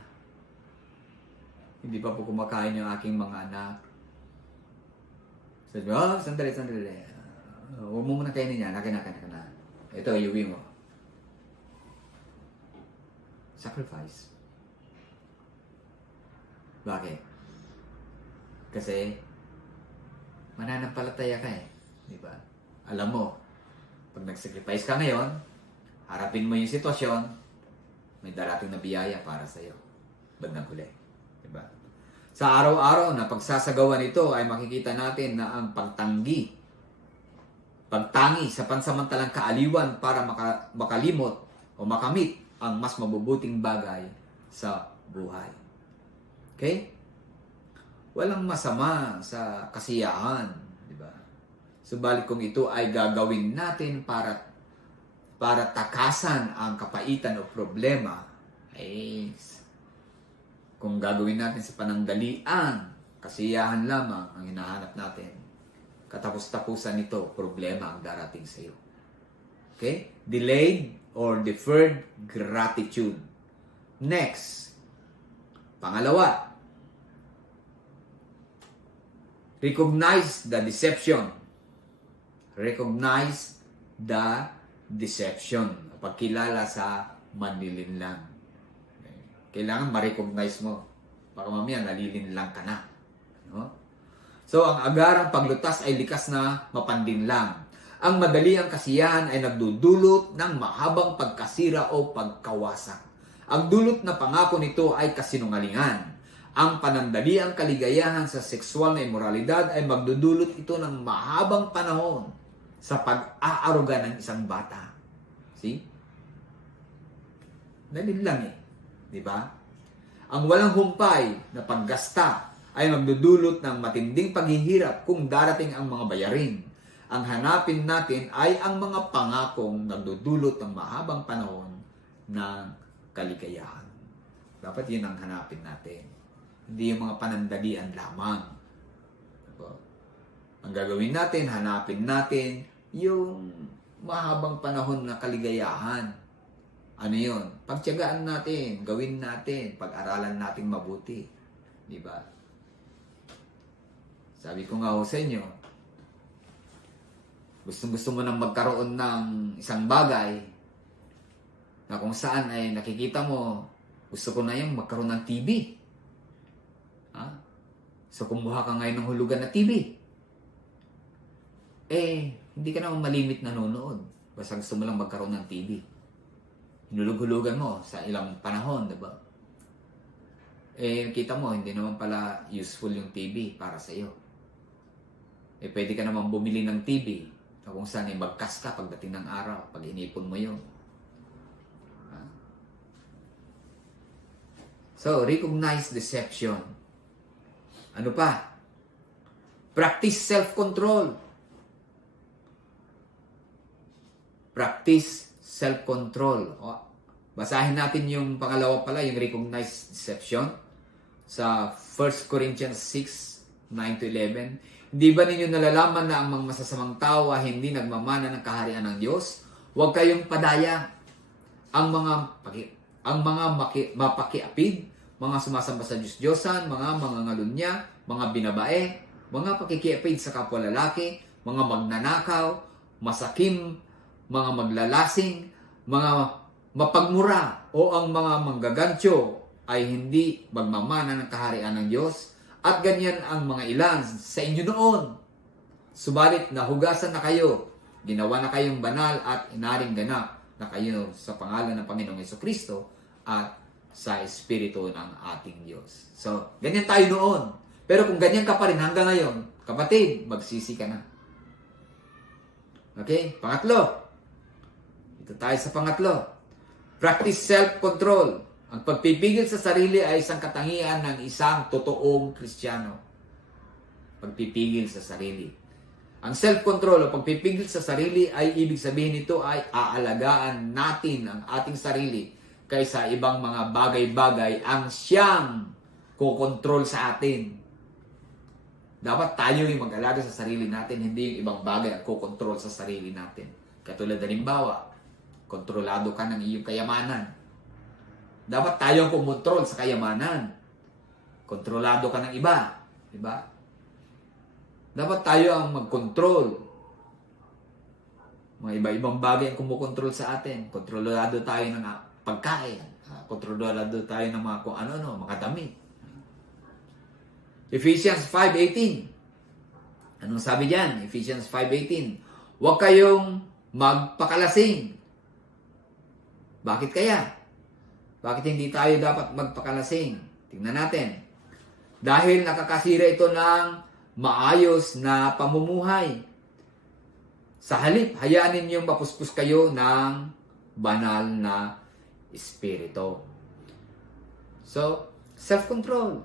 hindi pa po kumakain yung aking mga anak. Sabi, sandali. Huwag mo muna kainin niya. Naka na. Ito, iuwi mo. Sacrifice. Bakit? Kasi, mananampalataya ka eh. Di ba? Alam mo, pag nag-sacrifice ka ngayon, harapin mo yung sitwasyon, may darating na biyaya para sa'yo. Bandang huli. Diba? Sa araw-araw na pagsasagawa nito ay makikita natin na ang pagtangi sa pansamantalang kaaliwan para makalimot o makamit ang mas mabubuting bagay sa buhay. Okay? Walang masama sa kasiyahan, di ba? Subalit kung ito ay gagawin natin para takasan ang kapaitan o problema, ay kung gagawin natin sa panandalian, kasiyahan lamang ang hinahanap natin, katapos-tapusan nito, problema ang darating sa iyo. Okay? Delayed or deferred gratitude. Next, pangalawa, recognize the deception. Recognize the deception. Pagkilala sa manlilinlang. Kailangan ma-recognize mo. Baka mamaya nalilinlang ka na. No? So, ang agarang paglutas ay likas na mapandinlang. Ang madali ang kasiyahan ay nagdudulot ng mahabang pagkasira o pagkawasak. Ang dulot na pangako nito ay kasinungalingan. Ang panandaliang kaligayahan sa sexual na immoralidad ay magdudulot ito ng mahabang panahon sa pag-aaruga ng isang bata. See? Dali lang eh. Diba? Ang walang humpay na paggasta ay magdudulot ng matinding paghihirap kung darating ang mga bayarin. Ang hanapin natin ay ang mga pangakong nagdudulot ng mahabang panahon ng kaligayahan. Dapat yun ang hanapin natin. Hindi yung mga panandalian lamang. Diba? Ang gagawin natin, hanapin natin yung mahabang panahon na kaligayahan. Ano yun? Pagtiyagaan natin, gawin natin, pag-aralan natin mabuti. Diba? Sabi ko nga ho sa inyo, gustong-gusto mo nang magkaroon ng isang bagay na kung saan ay nakikita mo, gusto ko na yung magkaroon ng TV. Ha? So kumuha ka ngayon ng hulugan na TV. Hindi ka naman malimit nanonood. Basta gusto mo lang magkaroon ng TV. Hinulog-hulugan mo sa ilang panahon, diba? Kita mo, hindi naman pala useful yung TV para sa iyo. Pwede ka naman bumili ng TV na kung saan magkas ka pagdating ng araw, pag inipon mo yun. So, recognize deception. Ano pa? Practice self-control. Practice self-control. Basahin natin yung pangalawa pala, yung recognize deception. Sa 1 Corinthians 6, 9-11. Hindi ba ninyo nalalaman na ang mga masasamang tao ay hindi nagmamana ng kaharian ng Diyos? Huwag kayong padaya. Ang mga mapakiapid, mga sumasamba sa Diyos-Diyosan, mga mangangalunya, mga binabae, mga pakikiapid sa kapwa lalaki, mga magnanakaw, masakim, mga maglalasing, mga mapagmura, o ang mga manggagantyo ay hindi magmamana ng kaharian ng Diyos. At ganyan ang mga ilan sa inyo noon. Subalit nahugasan na kayo, ginawa na kayong banal at inaring ganap na kayo sa pangalan ng Panginoong Jesucristo at sa Espiritu ng ating Diyos. So, ganyan tayo noon. Pero kung ganyan ka pa rin hanggang ngayon, kapatid, magsisi ka na. Okay? Pangatlo. Ito tayo sa pangatlo. Practice self-control. Ang pagpipigil sa sarili ay isang katangian ng isang totoong Kristiyano. Pagpipigil sa sarili. Ang self-control o pagpipigil sa sarili ay ibig sabihin nito ay aalagaan natin ang ating sarili kaysa ibang mga bagay-bagay ang siyang kukontrol sa atin. Dapat tayo yung mag-alaga sa sarili natin, hindi yung ibang bagay ang kukontrol sa sarili natin. Katulad halimbawa, kontrolado ka ng iyong kayamanan. Dapat tayo ang kumontrol sa kayamanan. Kontrolado ka ng iba. Diba? Dapat tayo ang mag-control. Mga iba-ibang bagay ang kumukontrol sa atin. Kontrolado tayo ng pagkain. Kontrolado tayo ng mga kung ano-ano, mga damit. Ephesians 5:18. Anong sabi diyan? Ephesians 5:18. Huwag kayong magpakalasing. Bakit kaya? Bakit hindi tayo dapat magpakalasing? Tingnan natin. Dahil nakakasira ito ng maayos na pamumuhay. Sa halip, hayaan ninyong mapuspos kayo ng banal na espiritu. So, self-control.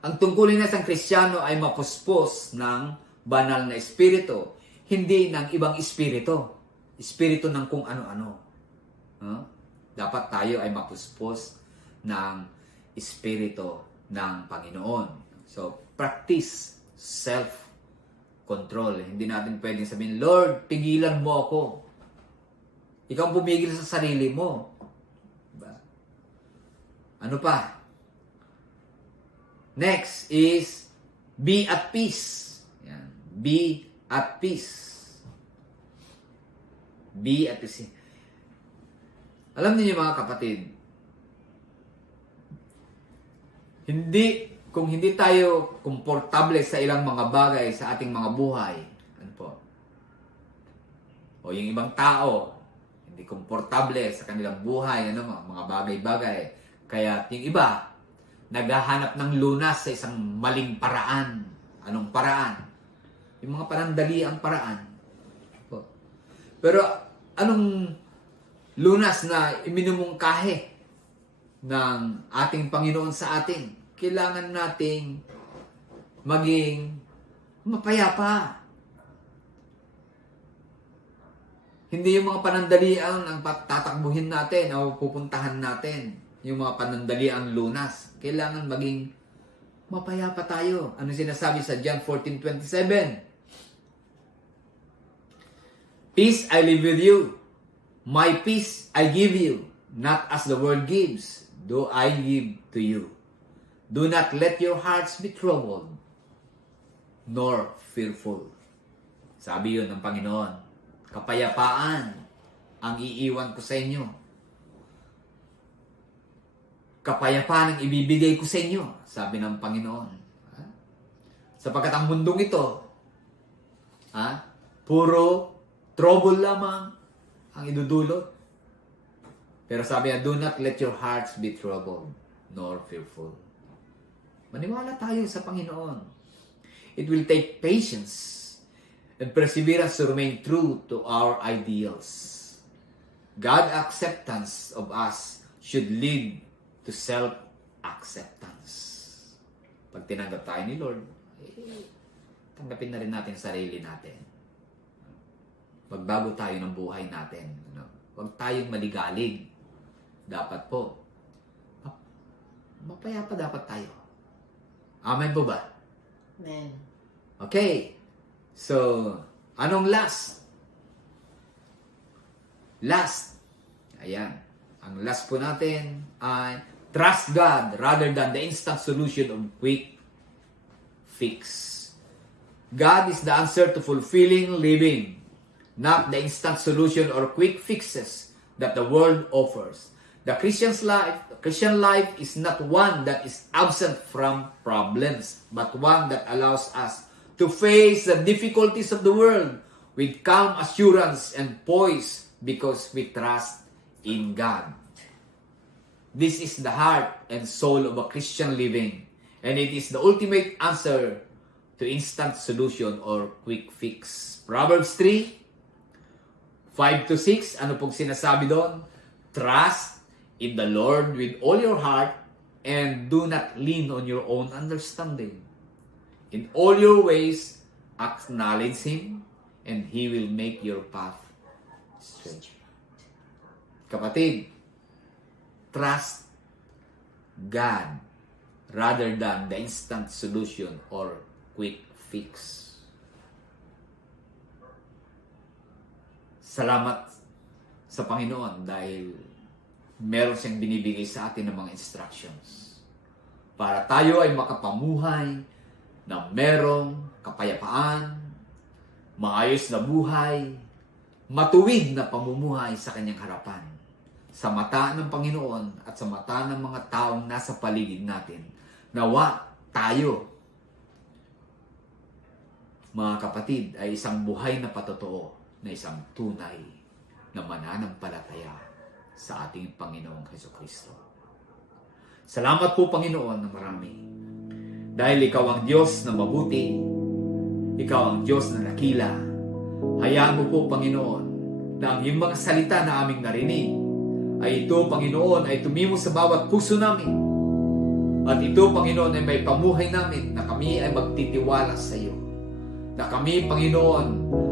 Ang tungkulin ng isang Kristiyano ay mapuspos ng banal na espiritu, hindi ng ibang espiritu. Espiritu ng kung ano-ano. Dapat tayo ay mapuspos ng espiritu ng Panginoon. So, practice self-control. Hindi natin pwedeng sabihin, Lord, pigilan mo ako. Ikaw pumigil sa sarili mo. Diba? Ano pa? Next is be at peace. Yan. Be at peace. Be at peace. Alam niyo mga kapatid, kung hindi tayo komportable sa ilang mga bagay sa ating mga buhay, ano po? O yung ibang tao, hindi komportable sa kanilang buhay, mga bagay-bagay. Kaya yung iba, naghahanap ng lunas sa isang maling paraan. Anong paraan? Yung mga panandaliang paraan. Pero anong lunas na iminumungkahi ng ating Panginoon sa atin. Kailangan nating maging mapayapa. Hindi yung mga panandalian ang tatakbuhin natin o pupuntahan natin. Yung mga panandalian lunas. Kailangan maging mapayapa tayo. Ano sinasabi sa John 14:27? Peace I leave with you. My peace I give you. Not as the world gives, do I give to you. Do not let your hearts be troubled, nor fearful. Sabi yun ng Panginoon. Kapayapaan ang iiwan ko sa inyo. Kapayapaan ang ibibigay ko sa inyo, sabi ng Panginoon. Sapagkat ang mundong ito, puro trouble lamang ang idudulot. Pero sabi niya, do not let your hearts be troubled, nor fearful. Maniwala tayo sa Panginoon. It will take patience and perseverance to remain true to our ideals. God's acceptance of us should lead to self-acceptance. Pag tinanggap tayo ni Lord, tanggapin na rin natin sarili natin. Magbago tayo ng buhay natin. Huwag tayong maligalig. Dapat po, mapayapa dapat tayo. Amen po ba? Amen. Okay. So, anong last? Last. Ayan. Ang last po natin ay trust God rather than the instant solution of quick fix. God is the answer to fulfilling living, not the instant solution or quick fixes that the world offers. The Christian life is not one that is absent from problems, but one that allows us to face the difficulties of the world with calm assurance and poise because we trust in God. This is the heart and soul of a Christian living, and it is the ultimate answer to instant solution or quick fix. Proverbs 3:5-6, ano pong sinasabi doon? Trust in the Lord with all your heart and do not lean on your own understanding. In all your ways, acknowledge Him, and He will make your path straight. Kapatid, trust God rather than the instant solution or quick fix. Salamat sa Panginoon dahil meron siyang binibigay sa atin ng mga instructions para tayo ay makapamuhay na merong kapayapaan, maayos na buhay, matuwid na pamumuhay sa kanyang harapan. Sa mata ng Panginoon at sa mata ng mga taong nasa paligid natin, nawa tayo, mga kapatid, ay isang buhay na patotoo na isang tunay na mananampalataya sa ating Panginoong Jesucristo. Salamat po, Panginoon, na marami. Dahil Ikaw ang Diyos na mabuti, Ikaw ang Diyos na nakila. Hayaan mo po, Panginoon, na ang iyong mga salita na aming narinig ay ito, Panginoon, ay tumimo sa bawat puso namin. At ito, Panginoon, ay may pamuhay namin na kami ay magtitiwala sa iyo. Na kami, Panginoon,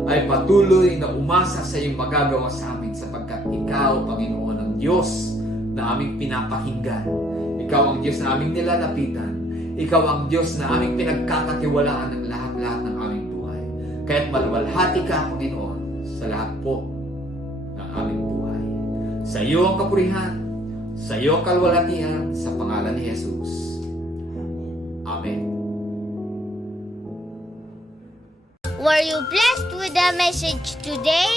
ay patuloy na umasa sa iyong magagawa sa amin sapagkat Ikaw, Panginoon, ang Diyos na aming pinapakinggan. Ikaw ang Diyos na aming nilalapitan. Ikaw ang Diyos na aming pinagkakatiwalaan ng lahat-lahat ng aming buhay. Kaya't maluwalhati ka, Panginoon, sa lahat po ng aming buhay. Sa iyo ang kapurihan, sa iyo ang kalwalhatian, sa pangalan ni Jesus. Amen. Were you blessed with the message today?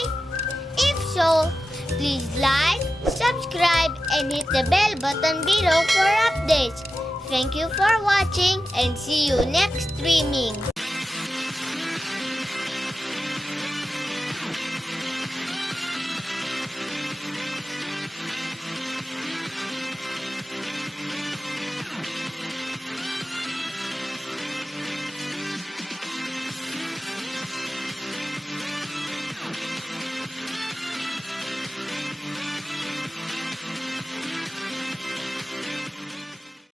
If so, please like, subscribe, and hit the bell button below for updates. Thank you for watching and see you next streaming.